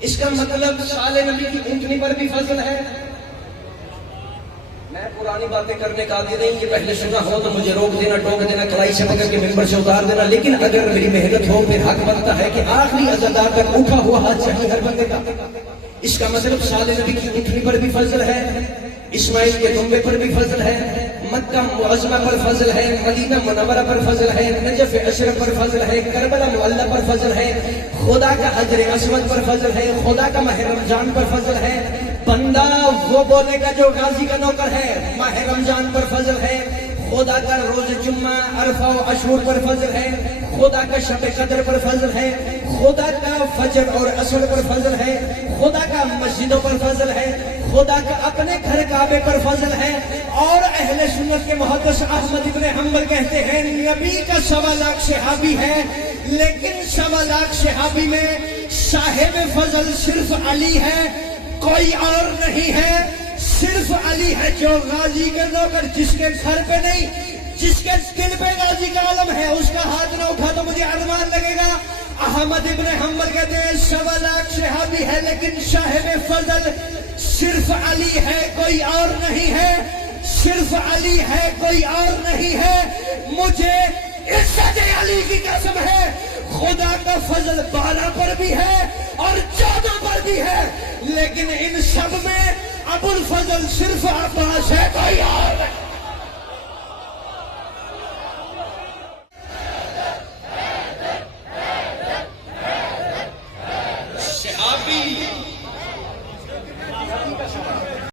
اس کا مطلب سال نبی کی اونٹنی پر بھی فضل ہے۔ میں پرانی باتیں کرنے کا عادی نہیں، یہ پہلے سنا ہو تو مجھے روک دینا، ٹوک دینا، کلائی سے پکڑ کے ممبر سے اتار دینا، لیکن اگر میری محنت ہو پھر حق بنتا ہے کہ آخری عزادار تک اٹھا ہوا ہاتھ چاہیے ہر بندے کا۔ اس کا مطلب سال نبی کی اونٹنی پر بھی فضل ہے، اسماعیل کے دمبے پر بھی فضل ہے، مکہ معظمہ پر فضل ہے، مدینہ منورہ پر فضل ہے، نجف اشرف پر فضل ہے، کربلا معلیٰ پر فضل ہے، خدا کا حجر اسود پر فضل ہے، خدا کا ماہ رمضان پر فضل ہے۔ بندہ وہ بولے گا جو غازی کا نوکر ہے، ماہ رمضان پر فضل ہے، خدا کا روز جمعہ عرفہ و عاشور پر فضل ہے، خدا کا شب قدر پر فضل ہے، خدا کا فجر اور عصر پر فضل ہے، خدا کا مسجدوں پر فضل ہے، خدا کا اپنے گھر کعبے پر فضل ہے۔ اور اہل سنت کے محدث احمد ابن حنبل کہتے ہیں نبی کا 1.25 لاکھ صحابی ہے، لیکن 1.25 لاکھ صحابی میں صاحب فضل صرف علی ہے، کوئی اور نہیں ہے، صرف علی ہے جو غازی کا نوکر، جس کے گھر پہ نہیں، جس کے دل پہ غازی کا علم ہے، اس کا ہاتھ نہ اٹھا تو مجھے ارمان لگے گا۔ احمد ابن حنبل کہتے ہیں 1.25 لاکھ صحابی ہے، لیکن صاحب فضل صرف علی ہے، کوئی اور نہیں ہے، صرف علی ہے، کوئی اور نہیں ہے۔ مجھے عزت علی کی قسم ہے، خدا کا فضل 12 پر بھی ہے اور 14 پر بھی ہے، لیکن ان سب میں ابو الفضل صرف عباس ہے، کوئی اور نہیں۔